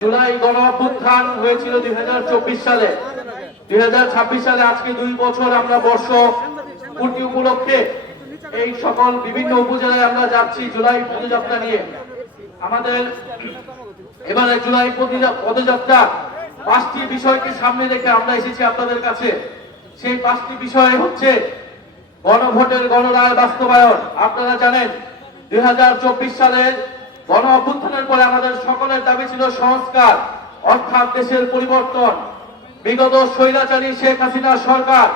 জুলাই গণ অভ্যুত্থান হয়েছিল 2024 সালে। 2026 সালে আজকে 2 বছর আমরা বর্ষ পূর্তি উপলক্ষে এই সকল বিভিন্ন উপজেলায় আমরা যাচ্ছি জুলাই পদযাত্রা নিয়ে। আমাদের এবারে জুলাই পদযাত্রা 5টি বিষয়কে সামনে রেখে আমরা এসেছি আপনাদের কাছে। সেই 5টি বিষয় হচ্ছে গণভোটের গণরায় বাস্তবায়ন। আপনারা জানেন 2024 সালের গণ অভ্যুত্থানের পরে আমাদের সকলের দাবি ছিল সংস্কার, অর্থাৎ দেশের পরিবর্তন। বিগত স্বৈরাচারী শেখ হাসিনা সরকার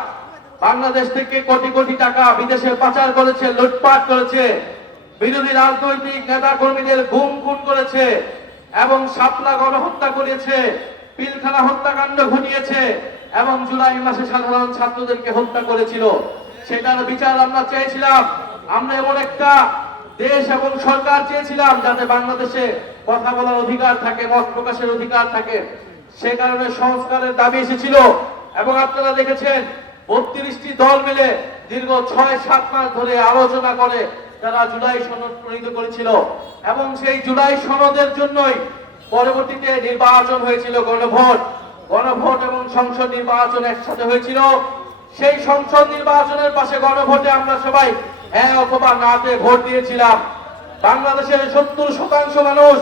বাংলাদেশ থেকে কোটি কোটি টাকা বিদেশে পাচার করেছে, লুটপাট করেছে, বিরোধী রাজনৈতিক নেতা কর্মীদের গুম খুন করেছে এবং শাপলা গণহত্যা করেছে, পিলখানা হত্যাকাণ্ড ঘটিয়েছে এবং জুলাই মাসে সাধারণ ছাত্রদেরকে হত্যা করেছিল। সেটার বিচার আমরা চেয়েছিলাম। আমরা এমন একটা দেশ এবং সরকার চেয়েছিলাম যাতে বাংলাদেশে কথা বলার অধিকার থাকে, মত প্রকাশের অধিকার থাকে। সে কারণে সংস্কারের দাবি এসেছিল এবং আপনারা দেখেছেন 32টি দল মিলে দীর্ঘ 6-7 মাস ধরে আলোচনা করে তারা জুলাই সনদ প্রণীত করেছিল এবং সেই জুলাই সনদের জন্যই পরবর্তীতে নির্বাচন হয়েছিল, গণভোট এবং সংসদ নির্বাচন একসাথে হয়েছিল। সেই সংসদ নির্বাচনের পাশে গণভোটে আমরা সবাই হ্যাঁ অথবা নাতে ভোট দিয়েছিলাম। বাংলাদেশের 70% মানুষ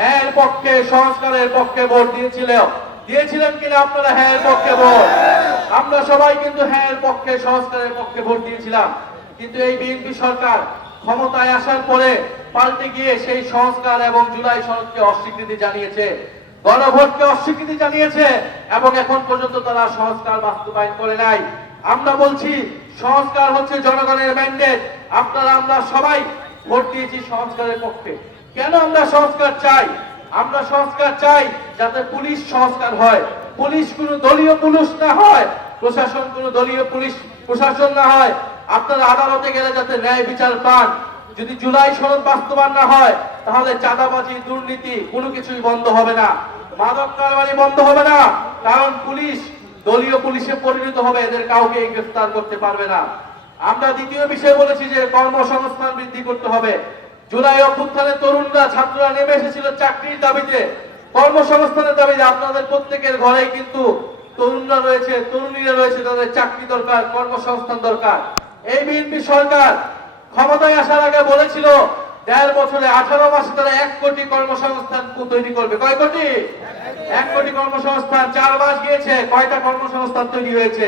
হ্যাঁ এর পক্ষে, সংস্কারের পক্ষে ভোট দিয়েছিলেন কিনা আপনারা? হ্যাঁ এর পক্ষে ভোট। আমরা সবাই কিন্তু হ্যাঁ এর পক্ষে, সংস্কারের পক্ষে ভোট দিয়েছিলাম। কিন্তু এই বিএনপি সরকার ক্ষমতায় আসার পরে পাল্টে গিয়ে সেই সংস্কার এবং জুলাই সনদকে অস্বীকৃতি জানিয়েছে, গণভোটকে অস্বীকৃতি জানিয়েছে এবং এখন পর্যন্ত তারা সংস্কার বাস্তবায়ন করে নাই। আমরা বলছি সংস্কার হচ্ছে জনগণের ম্যান্ডেট। আমরা সবাই ভোট দিয়েছি সংস্কারের পক্ষে। কেন আমরা সংস্কার চাই? আমরা সংস্কার চাই যাতে পুলিশ সংস্কার হয়, পুলিশ কোনো দলীয় পুলিশ না হয়, প্রশাসন কোনো দলীয় পুলিশ প্রশাসন না হয়। আপনারা আদালতে গেলে যাতে ন্যায় বিচার পান। যদি জুলাই সনদ বাস্তবায়ন না হয় তাহলে চাঁদাবাজি, দুর্নীতি কোনো কিছুই বন্ধ হবে না, মাদক কারবারি বন্ধ হবে না, কারণ পুলিশ দলীয় পুলিশে পরিণত হবে, এদের কাউকে গ্রেফতার করতে পারবে না। আমরা দ্বিতীয় বিষয় বলেছি যে কর্মসংস্থান বৃদ্ধি করতে হবে। জুলাই অভ্যুত্থানে তরুণরা, ছাত্ররা নেমে এসেছিল চাকরির দাবিতে, কর্মসংস্থানের দাবিতে। আপনাদের প্রত্যেকের ঘরেই কিন্তু তরুণরা রয়েছে, তরুণীরা রয়েছে, তাদের চাকরি দরকার, কর্মসংস্থান দরকার। এই বিএনপি সরকার ক্ষমতায় আসার আগে বলেছিল 1.5 বছরে 18 মাসে তারা 1 কোটি কর্মসংস্থান তৈরি করবে। কয় কোটি? 1 কোটি কর্মসংস্থান। 4 মাস গিয়েছে, কয়টা কর্মসংস্থান তৈরি হয়েছে?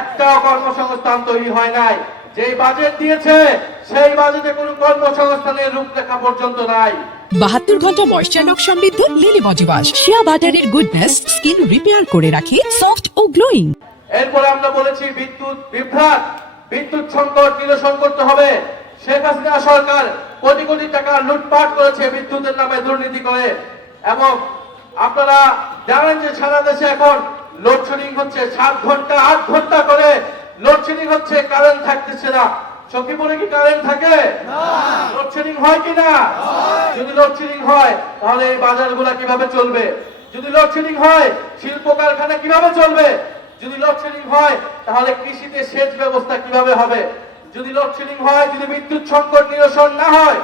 একটাও কর্মসংস্থান তৈরি হয় নাই। যেই বাজেট দিয়েছে সেই বাজেটে কোনো কর্মসংস্থানের রূপরেখা পর্যন্ত নাই। 72 ঘন্টা ময়েশ্চার লক সমৃদ্ধ লিলি বডি ওয়াশ, শিয়া বাটারের গুডনেস স্কিন রিপেয়ার করে রাখে সফট ও গ্লোয়িং। এরপরে আমরা বলেছি বিদ্যুৎ বিভ্রাট, বিদ্যুৎ সংকট নিরসন করতে হবে। শেখ হাসিনা সরকার কোটি কোটি টাকা লুটপাট করেছে বিদ্যুতের নামে, দুর্নীতি করে। এবং আপনারা জানেন যে সারা দেশে এখন লোডশেডিং হচ্ছে, 7 ঘন্টা 8 ঘন্টা করে লোডশেডিং হচ্ছে, কারেন্ট থাকতেছে না। সখীপুরে কি কারেন্ট থাকে? লোডশেডিং হয় কিনা? যদি লোডশেডিং হয় তাহলে এই বাজারগুলা কিভাবে চলবে? যদি লোডশেডিং হয় শিল্প কারখানা কিভাবে চলবে? যদি লোডশেডিং হয় তাহলে কৃষিতে সেচ ব্যবস্থা কিভাবে হবে? যদি লোডশেডিং হয়, যদি বিদ্যুৎ সংকট নিরসন না হয়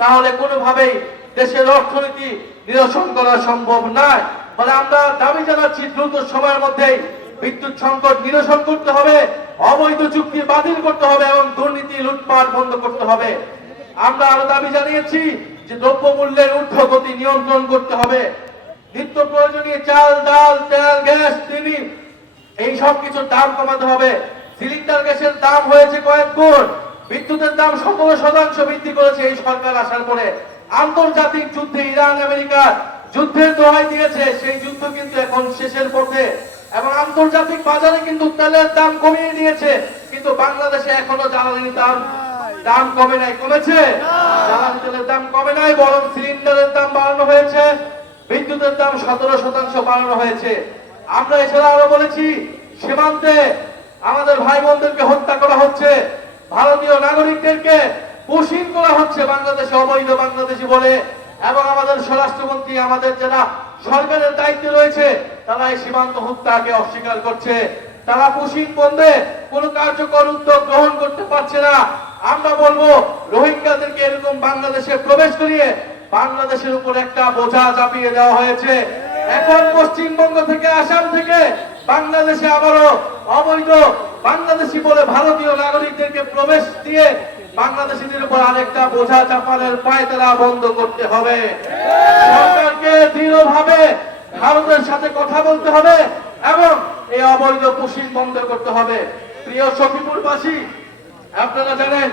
তাহলে কোনোভাবেই দেশের অর্থনীতি নিরসন করা সম্ভব নয়। ফলে আমরা দাবি জানাচ্ছি দ্রুত সময়ের মধ্যেই বিদ্যুৎ সংকট নিরসন করতে হবে, অবৈধ চুক্তি বাতিল করতে হবে এবং দুর্নীতি, লুটপাট বন্ধ করতে হবে। আমরা আরো দাবি জানিয়েছি যে দ্রব্যমূল্যের ঊর্ধ্বগতি নিয়ন্ত্রণ করতে হবে। নিত্য প্রয়োজনীয় চাল, ডাল, তেল, গ্যাস, চিনি এই সব কিছুর দাম কমাতে হবে। সিলিন্ডার গ্যাসের দাম হয়েছে কয়েক গুণ, বিদ্যুতের দাম 17% বৃদ্ধি করেছে এই সরকার আসার পরে। আন্তর্জাতিক যুদ্ধে ইরান আমেরিকা যুদ্ধের দোহাই দিয়েছে, সেই যুদ্ধ কিন্তু এখন শেষের পথে এবং আন্তর্জাতিক বাজারে কিন্তু তেলের দাম কমিয়ে দিয়েছে। কিন্তু বাংলাদেশে এখনো জ্বালানির দাম কমে নাই। কমেছে? জ্বালানি তেলের দাম কমে নাই, বরং সিলিন্ডারের দাম বাড়ানো হয়েছে, বিদ্যুতের দাম 17% বাড়ানো হয়েছে। আমরা এছাড়া আরো বলেছি সীমান্তে আমাদের ভাই বোনদেরকে হত্যা করা হচ্ছে, ভারতীয় নাগরিকদেরকে পুশিং করা হচ্ছে বাংলাদেশে অবৈধ বাংলাদেশি বলে। এবং আমাদের স্বরাষ্ট্রমন্ত্রী, আমাদের যারা সরকারের দায়িত্বে রয়েছে তারা এই সীমান্ত হত্যাকে অস্বীকার করছে। তারা পুশিং বন্ধে কোনো কার্যকর উদ্যোগ গ্রহণ করতে পারছে না। আমরা বলবো রোহিঙ্গাদেরকে এরকম বাংলাদেশে প্রবেশ করিয়ে বাংলাদেশের উপর একটা বোঝা চাপিয়ে দেওয়া হয়েছে। এখন পশ্চিমবঙ্গ থেকে, আসাম থেকে বাংলাদেশে আবারও অবৈধ বাংলাদেশি বলে ভারতীয় নাগরিকদেরকে প্রবেশ দিয়ে বাংলাদেশিদের উপর আরেকটা বোঝা চাপানোর পায়তারা বন্ধ করতে হবে। সরকারকে দৃঢ়ভাবে ভারতের সাথে কথা বলতে হবে এবং এই অবৈধ পুশিং বন্ধ করতে হবে। প্রিয় সখীপুরবাসী, আপনারা জানেন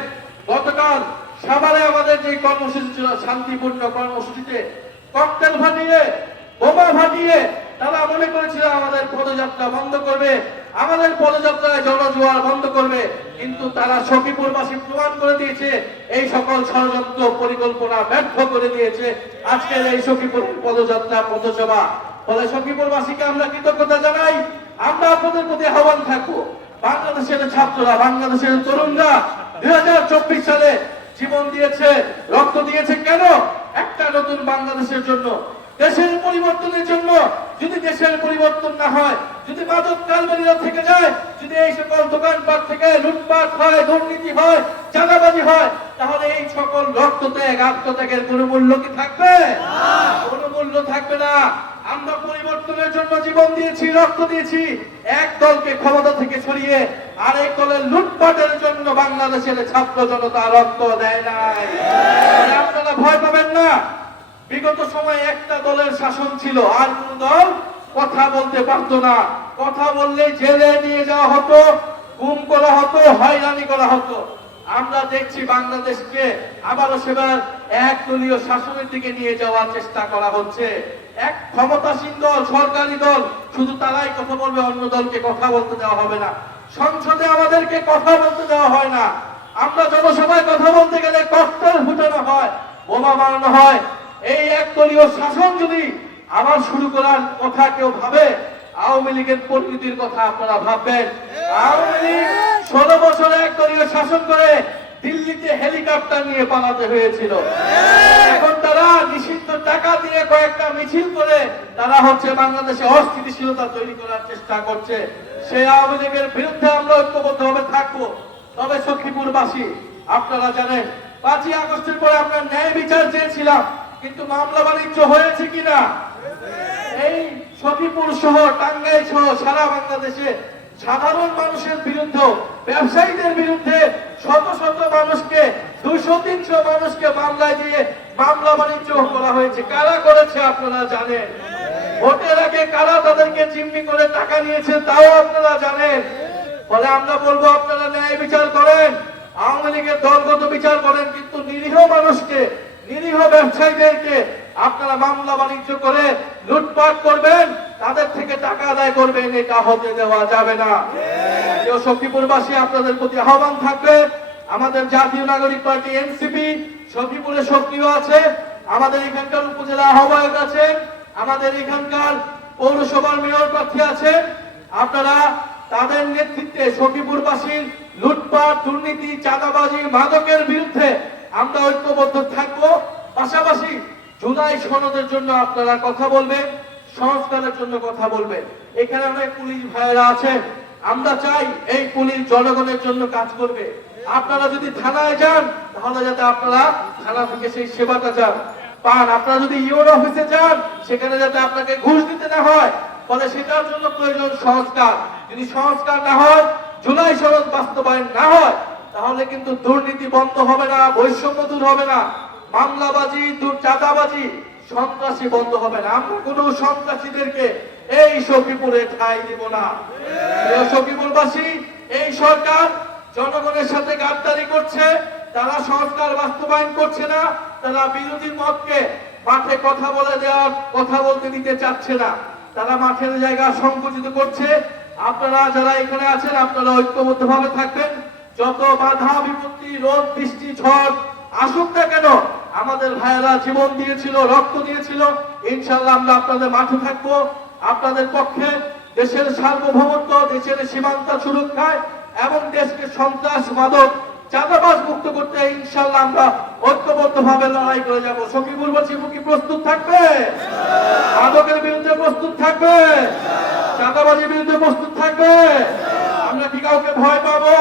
গতকাল সাভারে আমাদের যে কর্মসূচি ছিল, শান্তিপূর্ণ কর্মসূচিতে ককটেল ফাটিয়ে, বোমা ফাটিয়ে তারা মনে করেছিল আমাদের পদযাত্রা বন্ধ করবে, আমাদের পদযাত্রায় জনজোয়ার বন্ধ করবে, কিন্তু তারা সখীপুরবাসী প্রমাণ করে দিয়েছে এই সকল ষড়যন্ত্র পরিকল্পনা ব্যর্থ করে দিয়েছে আজকের এই সখীপুর পদযাত্রা পথসভা। ফলে সখীপুরবাসীকে আমরা কৃতজ্ঞতা জানাই। আমরা আপনাদের প্রতি আহ্বান থাকবো, বাংলাদেশের ছাত্ররা, বাংলাদেশের তরুণরা 2024 সালে জীবন দিয়েছে, রক্ত দিয়েছে কেন? একটা নতুন বাংলাদেশের জন্য, দেশের পরিবর্তনের জন্য। যদি দেশের পরিবর্তন না হয়, যদি মাদক কারবারিরা থেকে যায়, যদি এই সকল দোকানপাট থেকে লুটপাট হয়, দুর্নীতি হয়, চাঁদাবাজি হয়, তাহলে এই সকল রক্তত্যাগ, আত্মত্যাগের কোনো মূল্য কি থাকবে? কোনো মূল্য থাকবে না। আমরা পরিবর্তনের জন্য জীবন দিয়েছি, রক্ত দিয়েছি। এক দলকে ক্ষমতা থেকে সরিয়ে আরেক দলের লুটপাটের জন্য বাংলাদেশের ছাত্র জনতা রক্ত দেয় নাই। আপনারা ভয় পাবেন না। বিগত সময়ে একটা দলের শাসন ছিল, আর কোন দল কথা বলতে পারতো না। কথা বললে জেলে নিয়ে যাওয়া হতো, গুম করা হতো, হয়রানি করা হতো। আমরা দেখছি বাংলাদেশকে আবারও সেবার একদলীয় শাসনের দিকে নিয়ে যাওয়ার চেষ্টা করা হচ্ছে। এক ক্ষমতাসীন দল, সরকারি দল, শুধু তারাই কথা বলবে, অন্য দলকে কথা বলতে দেওয়া হবে না। সংসদে আমাদেরকে কথা বলতে দেওয়া হয় না। আমরা জনসভায় কথা বলতে গেলে ককটেল ফুটানো হয়, বোমা মারানো হয়। এই একদলীয় শাসন যদি আবার শুরু করার কথা কেউ ভাবে, আওয়ামী লীগের পরিণতির কথা আপনারা ভাববেন। আওয়ামী লীগ 16 বছর একদলীয় শাসন করে দিল্লিতে হেলিকপ্টার নিয়ে পালাতে হয়েছিল। এখন তারা নিষিদ্ধ টাকা দিয়ে কয়েকটা মিছিল করে তারা হচ্ছে বাংলাদেশে অস্থিতিশীলতা তৈরি করার চেষ্টা করছে। সেই আওয়ামী লীগের বিরুদ্ধে আমরা ঐক্যবদ্ধভাবে থাকবো। তবে সখীপুরবাসী, আপনারা জানেন 5ই আগস্টের পরে আমরা ন্যায় বিচার চেয়েছিলাম, কিন্তু মামলা বাণিজ্য হয়েছে কিনা? এই সখীপুর সহ, টাঙ্গাইল সহ সারা বাংলাদেশে সাধারণ মানুষের বিরুদ্ধে, ব্যবসায়ীদের বিরুদ্ধে শত শত মানুষকে, 200-300 মানুষকে মামলায় দিয়ে মামলা বাণিজ্য করা হয়েছে। কারা করেছে আপনারা জানেন। ভোটের আগে কারা তাদেরকে জিম্মি করে টাকা নিয়েছে তাও আপনারা জানেন। ফলে আমরা বলবো, আপনারা ন্যায় বিচার করেন, আওয়ামী লীগের দলগত বিচার করেন, কিন্তু নিরীহ মানুষকে, নিরীহ ব্যবসায়ীদেরকে আপনারা মামলা বাণিজ্য করে লুটপাট করবেন, তাদের থেকে টাকা আদায় করবেন, এটা হতে দেওয়া যাবে না। সখীপুরবাসী, আপনাদের প্রতি আহ্বান থাকবে, আমাদের জাতীয় নাগরিক পার্টি এনসিপি সখীপুরে সক্রিয় আছে। আমাদের এখানকার উপজেলা আহ্বায়ক আছেন, আমাদের এখানকার পৌরসভার মেয়র প্রার্থী আছেন। আপনারা তাদের নেতৃত্বে সখীপুরবাসীর লুটপাট, দুর্নীতি, চাঁদাবাজি, মাদকের বিরুদ্ধে আমরা ঐক্যবদ্ধ থাকবো। পাশাপাশি জুলাই সনদের জন্য আপনারা কথা বলবেন, সংস্কারের জন্য কথা বলবেন। এখানে অনেক পুলিশ ভাইয়েরা আছেন, আমরা চাই এই পুলিশ জনগণের জন্য কাজ করবে। আপনারা যদি থানায় যান, তাহলে যাতে আপনারা থানা থেকে সেই সেবাটা পান। আপনারা যদি ইউরো অফিসে যান, সেখানে যাতে আপনাকে ঘুষ দিতে না হয়। ফলে সেটার জন্য প্রয়োজন সংস্কার। যদি সংস্কার না হয়, জুলাই সনদ বাস্তবায়ন না হয়, তাহলে কিন্তু দুর্নীতি বন্ধ হবে না, বৈষম্য দূর হবে না, মামলাবাজি, চাঁদাবাজি, সন্ত্রাসী বন্ধ হবে না। আমরা কোন সন্ত্রাসীদেরকে এই সখীপুরে ঠাঁই দিব না। সখীপুরবাসী, এই সরকার জনগণের সাথে গাদ্দারি করছে, তারা সংস্কার বাস্তবায়ন করছে না, তারা বিরোধী মতকে মাঠে কথা বলে দেওয়ার, কথা বলতে দিতে চাচ্ছে না, তারা মাঠের জায়গা সংকুচিত করছে। আপনারা যারা এখানে আছেন, আপনারা ঐক্যবদ্ধ ভাবে থাকবেন। যত বাধা বিপত্তি, রোদ বৃষ্টি ঝড় আসুক না কেন, আমাদের ভাইয়েরা জীবন দিয়েছিল, রক্ত দিয়েছিল, ইনশাআল্লাহ আমরা আপনাদের মাঠে থাকবো, আপনাদের পক্ষে। দেশের সার্বভৌমত্ব, দেশের সীমান্ত সুরক্ষায় এবং দেশকে সন্ত্রাস, মাদক, চাঁদাবাজ মুক্ত করতে ইনশাআল্লাহ আমরা ঐক্যবদ্ধ ভাবে লড়াই করে যাবো। সখীপুরবাসী কি প্রস্তুত থাকবে? মাদকের বিরুদ্ধে প্রস্তুত থাকবে? চাঁদাবাজির বিরুদ্ধে প্রস্তুত থাকবে? আমরা কি কাউকে ভয় পাবো?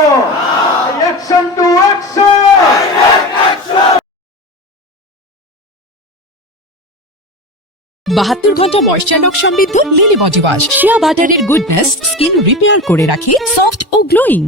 Action to action. 72 ঘন্টা ময়শ্চার সমৃদ্ধ লিলি বডি ওয়াশ শিয়া বাটারের গুডনেস স্কিন রিপেয়ার করে রাখে সফট ও গ্লোয়িং।